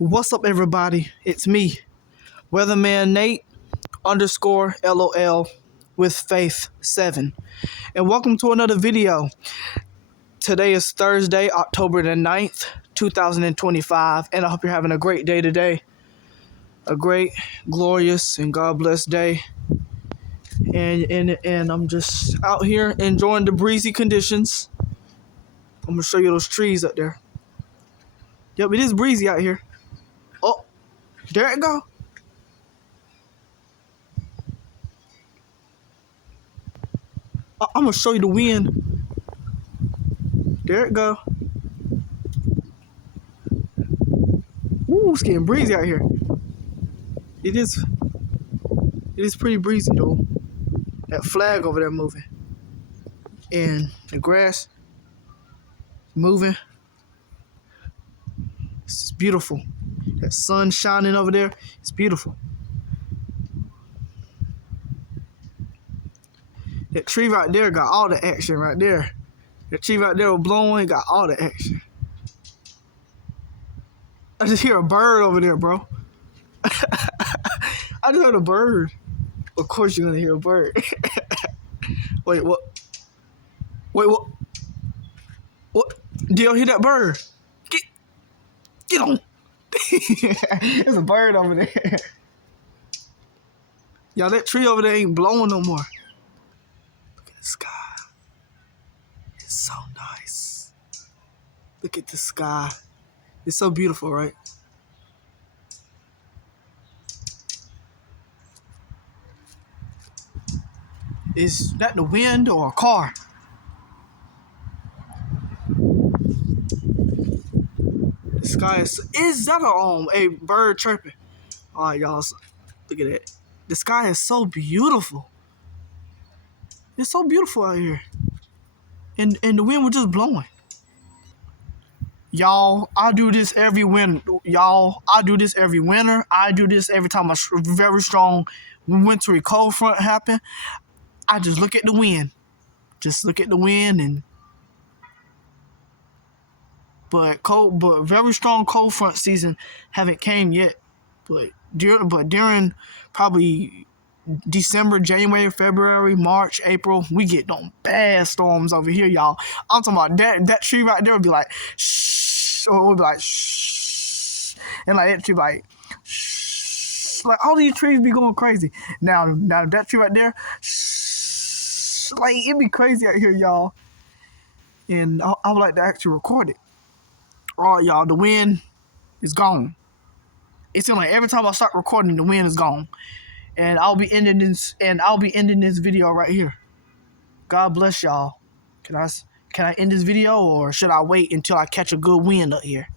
What's up, everybody? It's me, Weatherman Nate underscore LOL with Faith 7. And welcome to another video. Today is Thursday, October the 9th, 2025. And I hope you're having a great day today. A great, glorious, and God-blessed day. And I'm just out here enjoying the breezy conditions. I'm going to show you those trees up there. Yep, it is breezy out here. Oh, there it go. I'm going to show you the wind. There it go. Ooh, it's getting breezy out here. It is pretty breezy though. That flag over there moving. And the grass moving. It's beautiful. That sun shining over there. It's beautiful. That tree right there got all the action right there. That tree right there was blowing, got all the action. I just hear a bird over there, bro. I just heard a bird. Of course you're gonna hear a bird. Wait, what? Wait, what? What? Do y'all hear that bird? Get on. There's a bird over there. Y'all, that tree over there ain't blowing no more. Look at the sky. It's so nice. Look at the sky. It's so beautiful, right? Is that the wind or a car? The sky is that a bird chirping? All right, y'all, look at that. The sky is so beautiful. It's so beautiful out here. And the wind was just blowing. Y'all, I do this every winter. I do this every winter. I do this every time a very strong wintry cold front happen. I just look at the wind. Just look at the wind but very strong cold front season haven't came yet. But during probably December, January, February, March, April, we get them bad storms over here, y'all. I'm talking about that tree right there would be like shh, or it would be like shh, and like that tree like shh, like all these trees be going crazy. Now that tree right there, shh, like it'd be crazy out here, y'all. And I would like to actually record it. All right, y'all, the wind is gone. It seems like every time I start recording, the wind is gone. And I'll be ending this video right here. God bless y'all. Can I end this video, or should I wait until I catch a good wind up here?